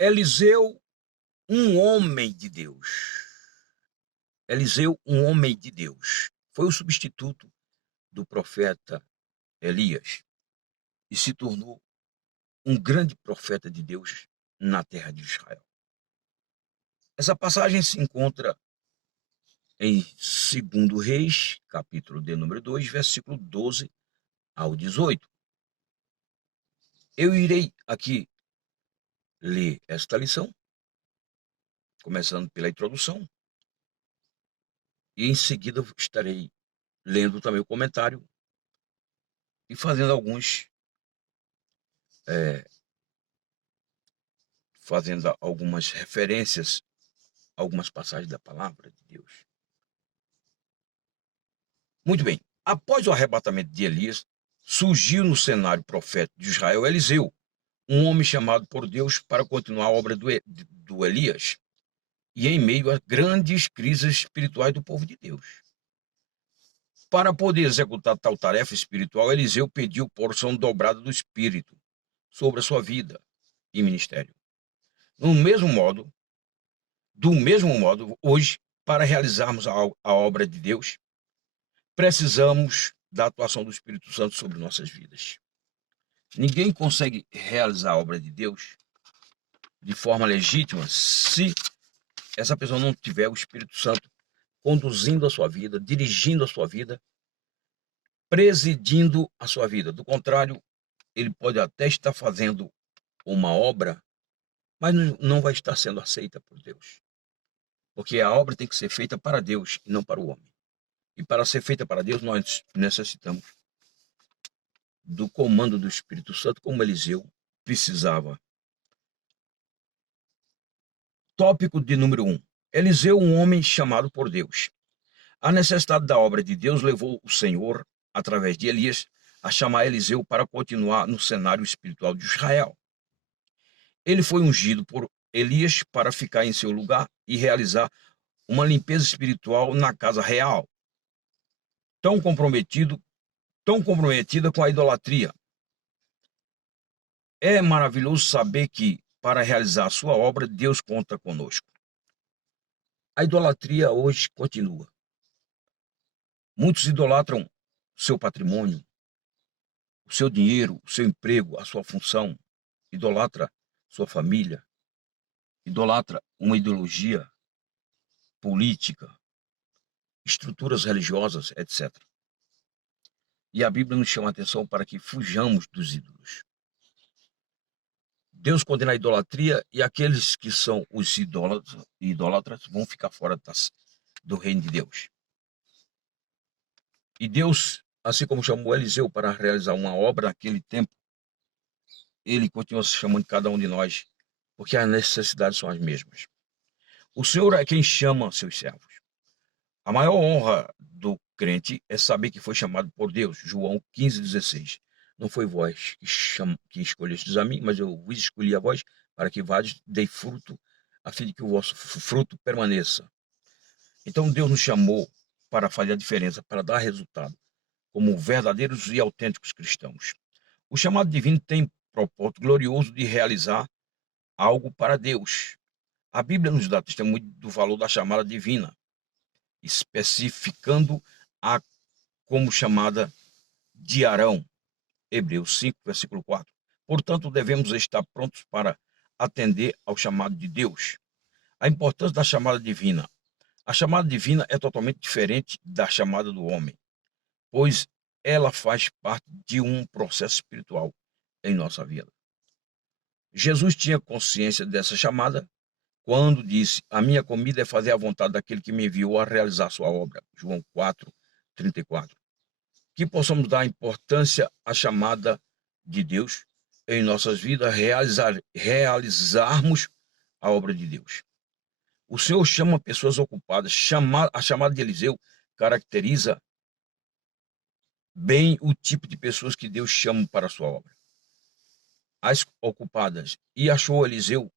Eliseu, um homem de Deus. Eliseu, um homem de Deus. Foi o substituto do profeta Elias e se tornou um grande profeta de Deus na terra de Israel. Essa passagem se encontra em 2 Reis, capítulo de número 2, versículo 12 ao 18. Eu irei aqui ler esta lição, começando pela introdução, e em seguida estarei lendo também o comentário e fazendo algumas referências a algumas passagens da palavra de Deus. Muito bem. Após o arrebatamento de Elias, surgiu no cenário profético de Israel Eliseu, um homem chamado por Deus para continuar a obra do Elias, e em meio a grandes crises espirituais do povo de Deus. Para poder executar tal tarefa espiritual, Eliseu pediu porção dobrada do Espírito sobre a sua vida e ministério. Do mesmo modo, hoje, para realizarmos a obra de Deus, precisamos da atuação do Espírito Santo sobre nossas vidas. Ninguém consegue realizar a obra de Deus de forma legítima se essa pessoa não tiver o Espírito Santo conduzindo a sua vida, dirigindo a sua vida, presidindo a sua vida. Do contrário, ele pode até estar fazendo uma obra, mas não vai estar sendo aceita por Deus. Porque a obra tem que ser feita para Deus e não para o homem. E para ser feita para Deus, nós necessitamos do comando do Espírito Santo, como Eliseu precisava. Tópico de número 1. Eliseu, um homem chamado por Deus. A necessidade da obra de Deus levou o Senhor, através de Elias, a chamar Eliseu para continuar no cenário espiritual de Israel. Ele foi ungido por Elias para ficar em seu lugar e realizar uma limpeza espiritual na casa real, tão comprometida com a idolatria. É maravilhoso saber que, para realizar a sua obra, Deus conta conosco. A idolatria hoje continua. Muitos idolatram seu patrimônio, o seu dinheiro, o seu emprego, a sua função, idolatra sua família, idolatra uma ideologia política, estruturas religiosas, etc. E a Bíblia nos chama a atenção para que fujamos dos ídolos. Deus condena a idolatria e aqueles que são os idólatras vão ficar fora do reino de Deus. E Deus, assim como chamou Eliseu para realizar uma obra naquele tempo, ele continua se chamando cada um de nós, porque as necessidades são as mesmas. O Senhor é quem chama seus servos. A maior honra do crente é saber que foi chamado por Deus. João 15,16. Não foi vós que escolhestes a mim, mas eu vos escolhi a vós para que vades, dei fruto, a fim de que o vosso fruto permaneça. Então Deus nos chamou para fazer a diferença, para dar resultado, como verdadeiros e autênticos cristãos. O chamado divino tem propósito glorioso de realizar algo para Deus. A Bíblia nos dá testemunho do valor da chamada divina, especificando-a como chamada de Arão, Hebreus 5, versículo 4. Portanto, devemos estar prontos para atender ao chamado de Deus. A importância da chamada divina. A chamada divina é totalmente diferente da chamada do homem, pois ela faz parte de um processo espiritual em nossa vida. Jesus tinha consciência dessa chamada quando disse: a minha comida é fazer a vontade daquele que me enviou a realizar sua obra. João 4, 34. Que possamos dar importância à chamada de Deus em nossas vidas, realizarmos a obra de Deus. O Senhor chama pessoas ocupadas. A chamada de Eliseu caracteriza bem o tipo de pessoas que Deus chama para a sua obra. As ocupadas. E achou Eliseu,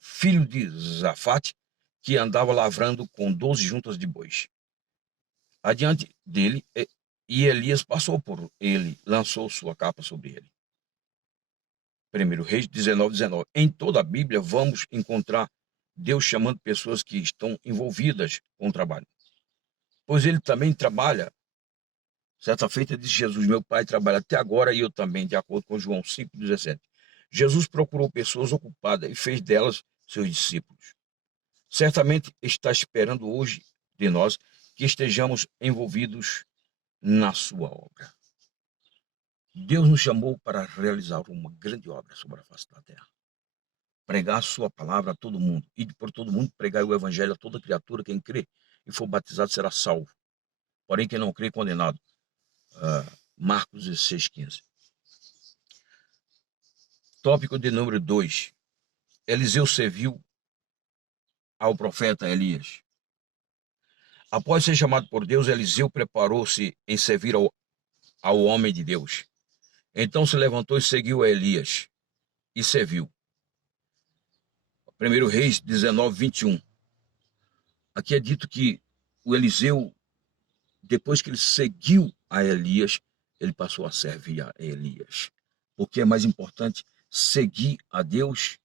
filho de Zafate, que andava lavrando com 12 juntas de bois. Adiante dele, e Elias passou por ele, lançou sua capa sobre ele. 1 Reis 19:19. Em toda a Bíblia vamos encontrar Deus chamando pessoas que estão envolvidas com o trabalho. Pois ele também trabalha. Certa feita disse Jesus: meu pai trabalha até agora e eu também, de acordo com João 5,17. Jesus procurou pessoas ocupadas e fez delas seus discípulos. Certamente está esperando hoje de nós que estejamos envolvidos na sua obra. Deus nos chamou para realizar uma grande obra sobre a face da terra. Pregar a sua palavra a todo mundo, e por todo mundo pregar o evangelho a toda criatura. Quem crê e for batizado será salvo. Porém, quem não crê, condenado. Marcos 16:15. Tópico de número 2. Eliseu serviu ao profeta Elias. Após ser chamado por Deus, Eliseu preparou-se em servir ao homem de Deus. Então se levantou e seguiu a Elias e serviu. 1 Reis 19:21. Aqui é dito que o Eliseu, depois que ele seguiu a Elias, ele passou a servir a Elias. Porque é mais importante seguir a Deus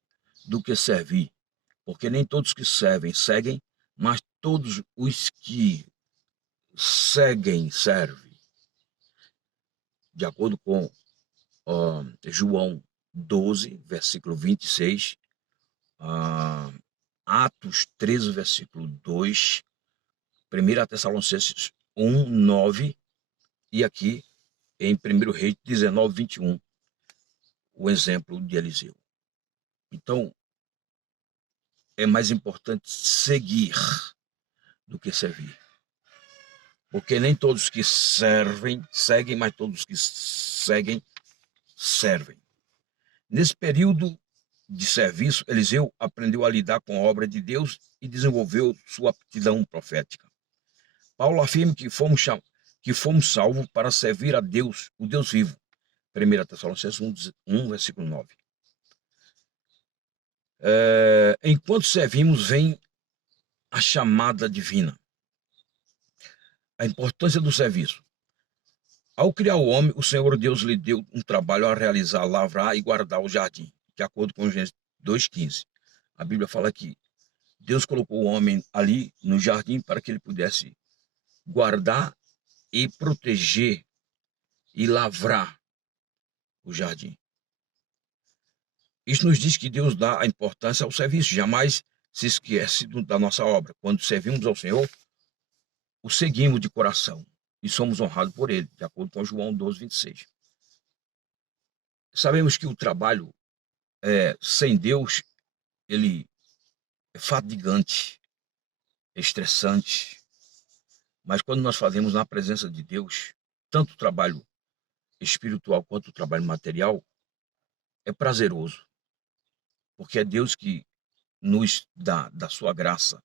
do que servir. Porque nem todos que servem, seguem, mas todos os que seguem, servem. De acordo com João 12, versículo 26, Atos 13, versículo 2, 1 Tessalonicenses 1, 9, e aqui em 1 Reis 19, 21, o exemplo de Eliseu. Então, é mais importante seguir do que servir. Porque nem todos que servem, seguem, mas todos que seguem, servem. Nesse período de serviço, Eliseu aprendeu a lidar com a obra de Deus e desenvolveu sua aptidão profética. Paulo afirma que fomos salvos para servir a Deus, o Deus vivo. 1 Tessalonicenses 1, versículo 9. Enquanto servimos, vem a chamada divina. A importância do serviço. Ao criar o homem, o Senhor Deus lhe deu um trabalho a realizar, lavrar e guardar o jardim, de acordo com Gênesis 2,15. A Bíblia fala que Deus colocou o homem ali no jardim para que ele pudesse guardar e proteger e lavrar o jardim. Isso nos diz que Deus dá a importância ao serviço, jamais se esquece da nossa obra. Quando servimos ao Senhor, o seguimos de coração e somos honrados por ele, de acordo com João 12, 26. Sabemos que o trabalho sem Deus, ele é fatigante, é estressante, mas quando nós fazemos na presença de Deus, tanto o trabalho espiritual quanto o trabalho material, é prazeroso, porque é Deus que nos dá da sua graça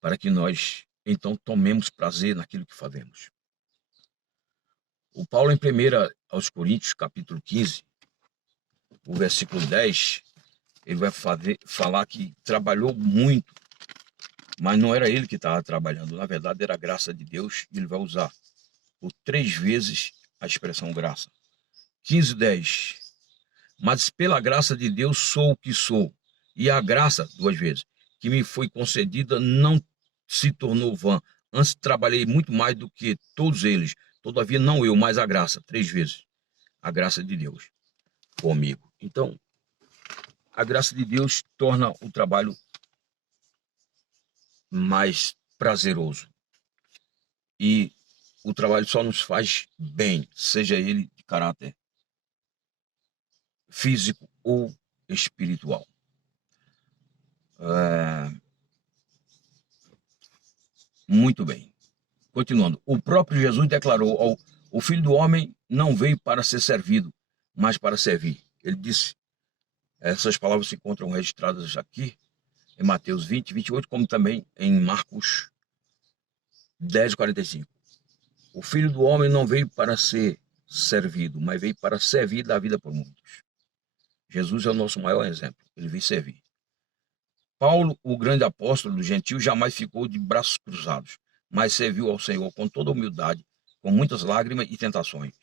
para que nós, então, tomemos prazer naquilo que fazemos. O Paulo, em 1 aos Coríntios, capítulo 15, o versículo 10, ele vai falar que trabalhou muito, mas não era ele que estava trabalhando, na verdade era a graça de Deus, e ele vai usar por 3 vezes a expressão graça. 15:10. Mas pela graça de Deus sou o que sou, e a graça, 2 vezes, que me foi concedida não se tornou vã. Antes trabalhei muito mais do que todos eles, todavia não eu, mas a graça, 3 vezes. A graça de Deus comigo. Então, a graça de Deus torna o trabalho mais prazeroso. E o trabalho só nos faz bem, seja ele de caráter físico ou espiritual. Muito bem. Continuando. O próprio Jesus declarou: o Filho do Homem não veio para ser servido, mas para servir. Ele disse, essas palavras se encontram registradas aqui em Mateus 20, 28, como também em Marcos 10, 45. O Filho do Homem não veio para ser servido, mas veio para servir da vida por muitos. Jesus é o nosso maior exemplo. Ele veio servir. Paulo, o grande apóstolo do gentil, jamais ficou de braços cruzados, mas serviu ao Senhor com toda humildade, com muitas lágrimas e tentações.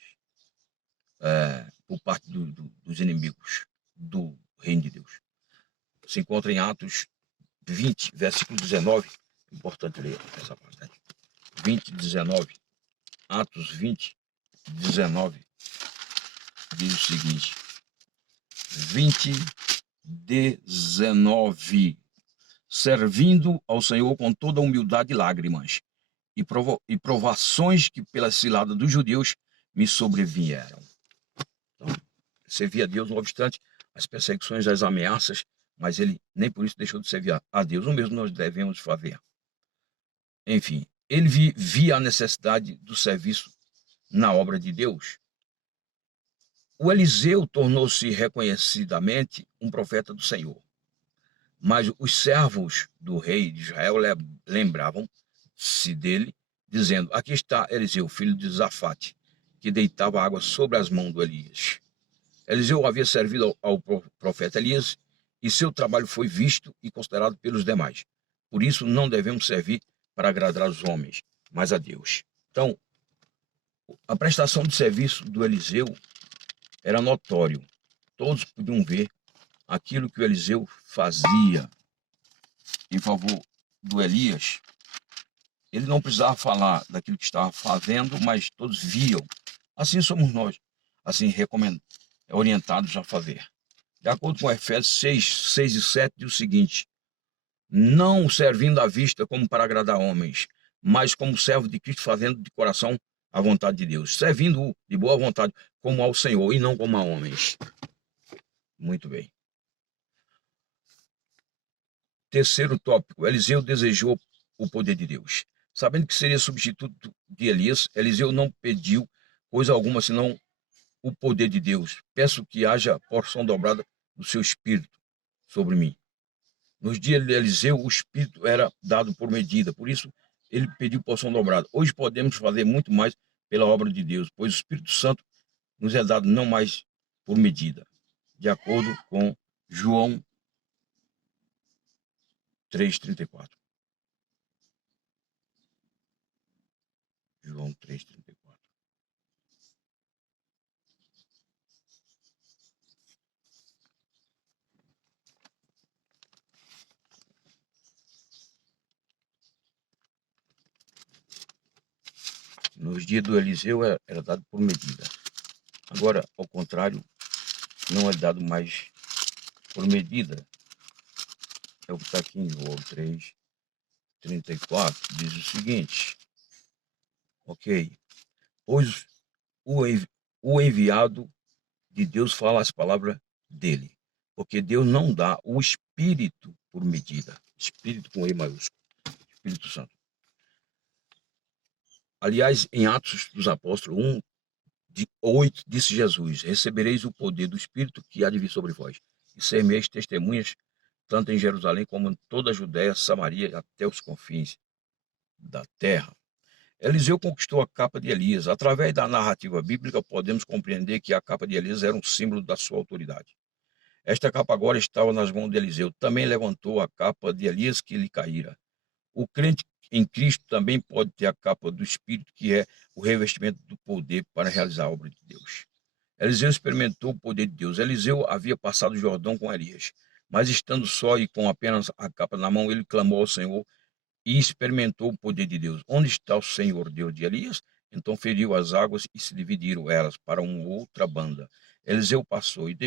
por parte dos inimigos do reino de Deus. Se encontra em Atos 20, versículo 19. Importante ler essa passagem. 20, 19. Atos 20, 19. Diz o seguinte. 20, 19. Servindo ao Senhor com toda humildade e lágrimas, e provações que pela cilada dos judeus me sobrevieram. Então, servia a Deus, não obstante as perseguições, as ameaças, mas ele nem por isso deixou de servir a Deus. O mesmo nós devemos fazer. Enfim, ele via a necessidade do serviço na obra de Deus. O Eliseu tornou-se reconhecidamente um profeta do Senhor. Mas os servos do rei de Israel lembravam-se dele, dizendo: aqui está Eliseu, filho de Zafate, que deitava água sobre as mãos do Elias. Eliseu havia servido ao profeta Elias, e seu trabalho foi visto e considerado pelos demais. Por isso, não devemos servir para agradar os homens, mas a Deus. Então, a prestação de serviço do Eliseu era notório. Todos podiam ver aquilo que o Eliseu fazia em favor do Elias. Ele não precisava falar daquilo que estava fazendo, mas todos viam. Assim somos nós, assim orientados a fazer. De acordo com Efésios 6 e 7, diz o seguinte: não servindo à vista como para agradar homens, mas como servo de Cristo, fazendo de coração a vontade de Deus, servindo-o de boa vontade como ao Senhor e não como a homens. Muito bem. Terceiro tópico, Eliseu desejou o poder de Deus. Sabendo que seria substituto de Elias, Eliseu não pediu coisa alguma senão o poder de Deus. Peço que haja porção dobrada do seu espírito sobre mim. Nos dias de Eliseu, o espírito era dado por medida, por isso ele pediu porção dobrada. Hoje podemos fazer muito mais pela obra de Deus, pois o Espírito Santo nos é dado não mais por medida, de acordo com João 3,34. João 3,34. Nos dias do Eliseu era dado por medida. Agora, ao contrário, não é dado mais por medida. É o que está aqui em João 3,34. Diz o seguinte. Ok. Pois o enviado de Deus fala as palavras dele. Porque Deus não dá o Espírito por medida. Espírito com E maiúsculo. Espírito Santo. Aliás, em Atos dos Apóstolos 1:8, disse Jesus: recebereis o poder do Espírito que há de vir sobre vós, e ser-me-eis testemunhas, tanto em Jerusalém como em toda a Judéia, Samaria, até os confins da terra. Eliseu conquistou a capa de Elias. Através da narrativa bíblica, podemos compreender que a capa de Elias era um símbolo da sua autoridade. Esta capa agora estava nas mãos de Eliseu. Também levantou a capa de Elias que lhe caíra. O crente em Cristo também pode ter a capa do Espírito, que é o revestimento do poder para realizar a obra de Deus. Eliseu experimentou o poder de Deus. Eliseu havia passado o Jordão com Elias, mas estando só e com apenas a capa na mão, ele clamou ao Senhor e experimentou o poder de Deus. Onde está o Senhor, Deus de Elias? Então feriu as águas e se dividiram elas para uma outra banda. Eliseu passou e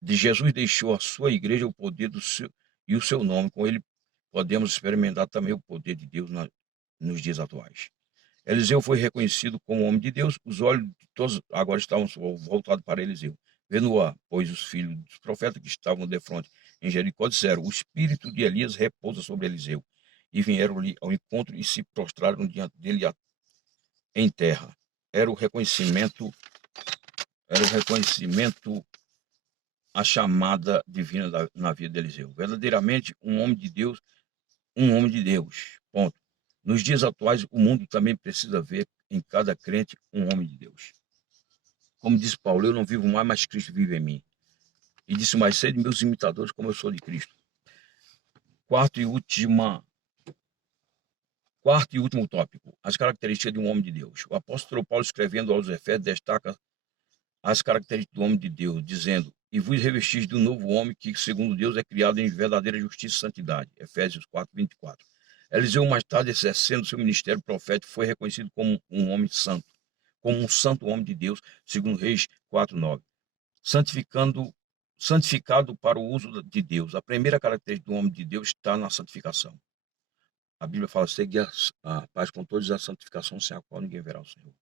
Jesus deixou a sua igreja o poder e o seu nome. Com ele podemos experimentar também o poder de Deus nos dias atuais. Eliseu foi reconhecido como homem de Deus. Os olhos de todos agora estavam voltados para Eliseu. Vendo-a, pois os filhos dos profetas que estavam defronte em Jericó disseram: o espírito de Elias repousa sobre Eliseu. E vieram-lhe ao encontro e se prostraram diante dele em terra. Era o reconhecimento, a chamada divina na vida de Eliseu. Verdadeiramente um homem de Deus. Ponto. Nos dias atuais, o mundo também precisa ver em cada crente um homem de Deus. Como disse Paulo: eu não vivo mais, mas Cristo vive em mim. E disse mais cedo: meus imitadores, como eu sou de Cristo. Quarto e último tópico: as características de um homem de Deus. O apóstolo Paulo, escrevendo aos Efésios, destaca as características do homem de Deus, dizendo: e vos revestis do novo homem, que segundo Deus é criado em verdadeira justiça e santidade. Efésios 4:24. Eliseu, mais tarde, exercendo seu ministério profético, foi reconhecido como um homem santo, como um santo homem de Deus, segundo Reis 4:9. Santificado para o uso de Deus. A primeira característica do homem de Deus está na santificação. A Bíblia fala: segui a paz com todos, a santificação sem a qual ninguém verá o Senhor.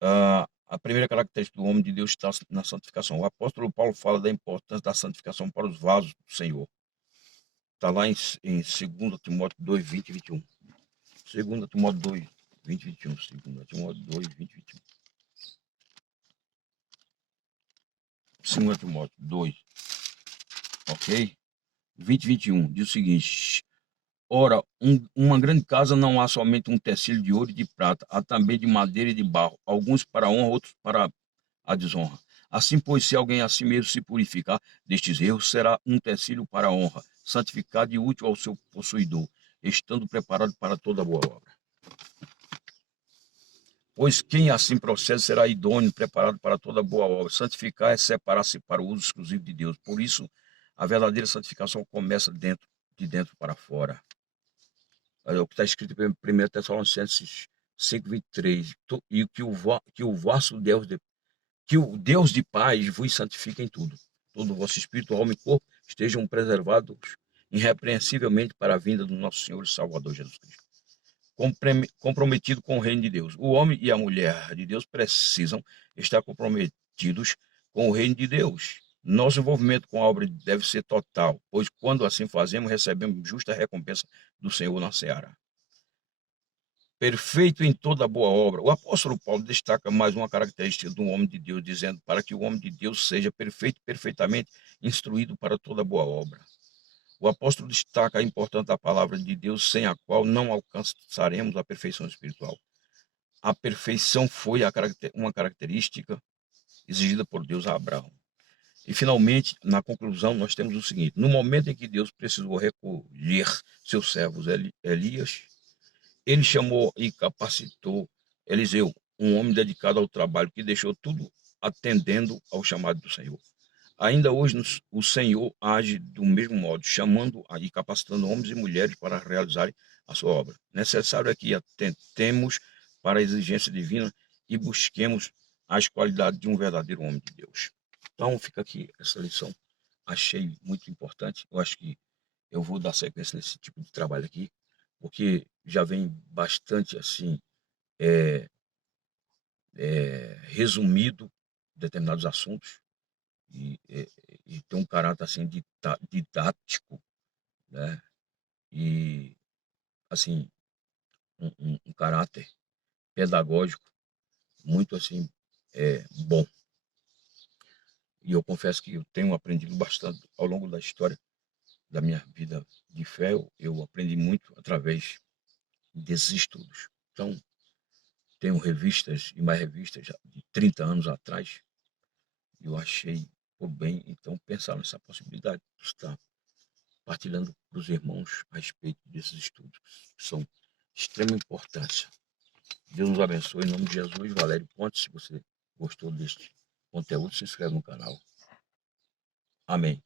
A primeira característica do homem de Deus está na santificação. O apóstolo Paulo fala da importância da santificação para os vasos do Senhor. Está lá em 2 Timóteo 2, 20 e 21. 2 Timóteo 2, 20 e 21. 2 Timóteo 2, 20 e 21. 2 Timóteo 2, ok? 20 e 21. Diz o seguinte: ora, uma grande casa não há somente um tecido de ouro e de prata, há também de madeira e de barro, alguns para a honra, outros para a desonra. Assim, pois, se alguém a si mesmo se purificar destes erros, será um tecido para a honra, santificado e útil ao seu possuidor, estando preparado para toda boa obra. Pois quem assim procede será idôneo, preparado para toda boa obra. Santificar é separar-se para o uso exclusivo de Deus. Por isso, a verdadeira santificação começa de dentro para fora. É o que está escrito em 1 Tessalonicenses 5:23. E que o vosso Deus, que o Deus de paz vos santifique em tudo. Todo o vosso espírito, alma e corpo estejam preservados irrepreensivelmente para a vinda do nosso Senhor e Salvador Jesus Cristo. Comprometido com o reino de Deus. O homem e a mulher de Deus precisam estar comprometidos com o reino de Deus. Nosso envolvimento com a obra deve ser total, pois quando assim fazemos, recebemos justa recompensa do Senhor na seara. Perfeito em toda boa obra. O apóstolo Paulo destaca mais uma característica do homem de Deus, dizendo: para que o homem de Deus seja perfeito, perfeitamente instruído para toda boa obra. O apóstolo destaca a importância da palavra de Deus, sem a qual não alcançaremos a perfeição espiritual. A perfeição foi uma característica exigida por Deus a Abraão. E, finalmente, na conclusão, nós temos o seguinte: no momento em que Deus precisou recolher seus servos Elias, ele chamou e capacitou Eliseu, um homem dedicado ao trabalho, que deixou tudo atendendo ao chamado do Senhor. Ainda hoje o Senhor age do mesmo modo, chamando e capacitando homens e mulheres para realizarem a sua obra. Necessário é que atentemos para a exigência divina e busquemos as qualidades de um verdadeiro homem de Deus. Então fica aqui essa lição. Achei muito importante. Eu acho que eu vou dar sequência nesse tipo de trabalho aqui, porque já vem bastante assim resumido determinados assuntos e tem um caráter assim didático, né? E assim um caráter pedagógico muito assim bom. E eu confesso que eu tenho aprendido bastante ao longo da história da minha vida de fé. Eu aprendi muito através desses estudos. Então, tenho revistas e mais revistas já de 30 anos atrás. E eu achei por bem, então, pensar nessa possibilidade de estar partilhando para os irmãos a respeito desses estudos, que são de extrema importância. Deus nos abençoe, em nome de Jesus. Valério Pontes, se você gostou deste conteúdo, se inscreve no canal. Amém.